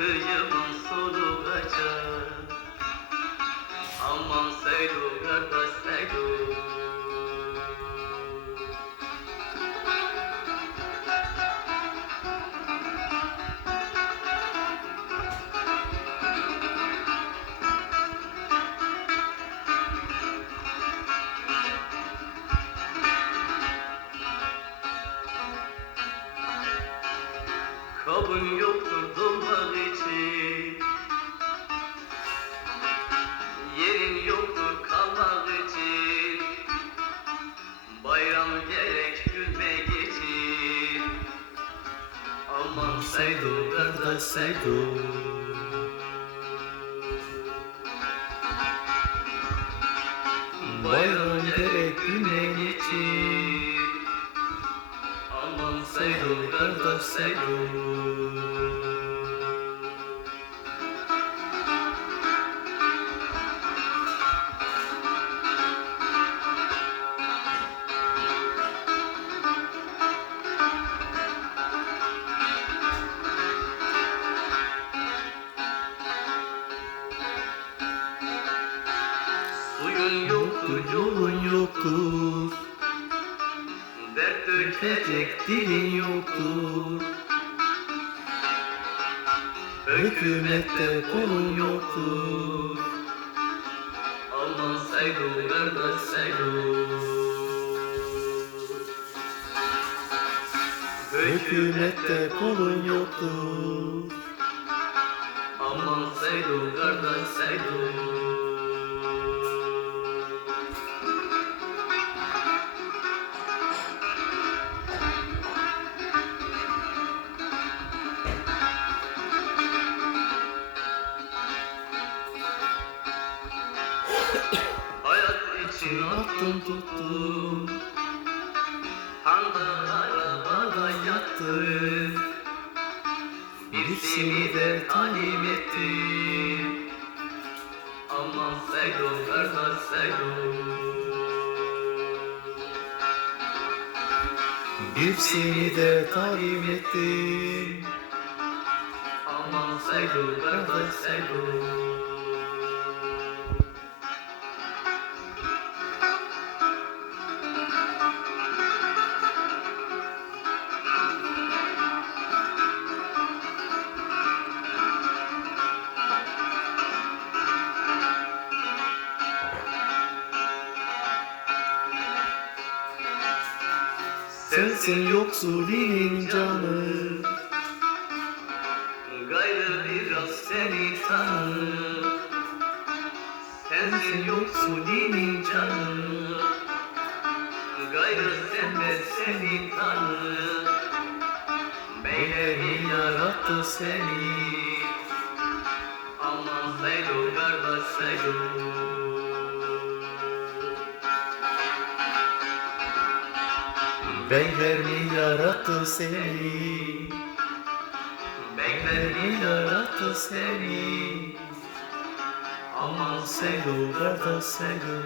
kıyımın sonu Aman Seydo kardeş Seydo Kabın yoktur dolmak Aman Seydo kardeş Seydo Bayram gerek gülmek için Aman Seydo Suyun yoktur, yolun yoktur. Dert dökecek dilin yoktur. Hükümette kolun yoktur. Aman Seydo kardeş Hükümette kolun yoktur. Aman Seydo kardeş attım tuttum. Handa arabada yattım? Bir seni de talim ettim Aman Seydo kardeş Seydo Bir seni de talim ettim Aman Seydo kardeş Seydo Sensin yoksulinin canı. Gayrı biraz seni tanır Sensin yoksulinin canı. Gayrı sen de seni tanır Beyleri yarattı seni. Aman Seydo kardeş Seydo Beyler mi yarattı seni? Beyler mi yarattı seni? Aman Seydo kardeş Seydo